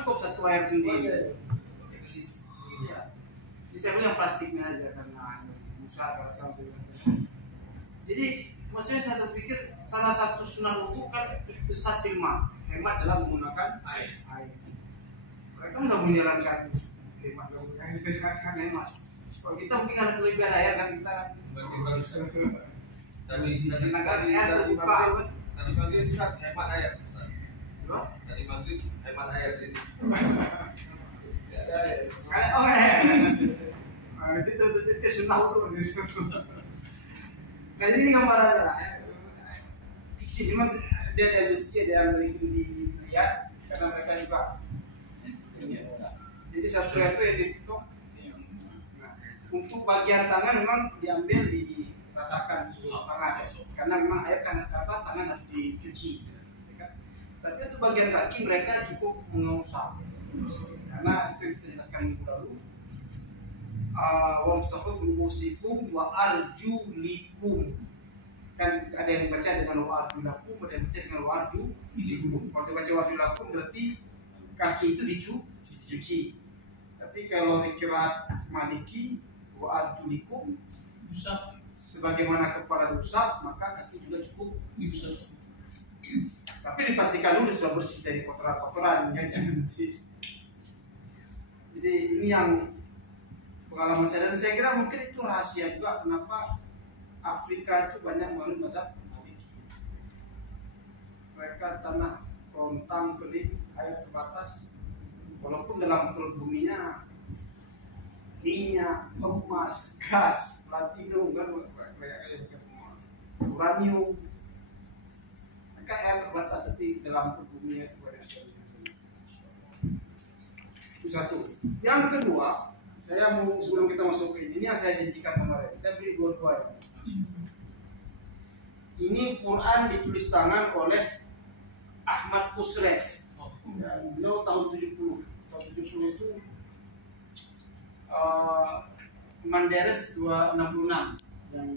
cukup satu air sendiri. Iya. Jadi saya beli yang plastiknya aja karena susah kalau sampai. Jadi maksudnya saya berpikir salah satu sunnah wudu kan iktisad filma, hemat dalam menggunakan air. Mereka sudah menjalankan hemat hemat. Kalau kita mungkin ada kelebihan air kan kita tadi pagi bisa hemat air. Tadi pagi hemat air sini. Oh itu sunnah wudu. Nah ini gambaran kecil, cuma dia ada besi, ada yang dilihat karena mereka juga. Jadi satu itu yang ditutup. Nah, untuk bagian tangan memang diambil diratakan seluruh tangan, karena memang air kan tangan harus dicuci. Tapi untuk bagian kaki mereka cukup mengusap, karena itu yang kita jelaskan minggu lalu. Wamsahu birusikum wa arjulikum, kan ada yang baca dengan wa arjulakum, ada yang baca dengan wa arjulikum. Kalau dibaca wa arjulakum berarti kaki itu dicuci. Tapi kalau di qiraat Maliki wa arjulikum sebagaimana kepala diusap, maka kaki juga cukup diusap. Tapi dipastikan dulu sudah bersih dari kotoran-kotoran ya. Jadi ini yang pengalaman saya, dan saya kira mungkin itu rahasia juga kenapa Afrika itu banyak menganut mazhab Maliki. Mereka tanah kerontang, kering, air terbatas, walaupun dalam perut buminya minyak, emas, gas, platinum, kan banyak semua, uranium. Mereka air terbatas, tapi dalam perut buminya itu banyak sekali. Itu satu. Yang kedua, saya mau sebelum kita masuk ke ini yang saya janjikan kemarin, saya beli dua-duanya. Ini Quran ditulis tangan oleh Ahmad Khusrev. Beliau tahun 70. Tahun 70 itu Manderes 266 yang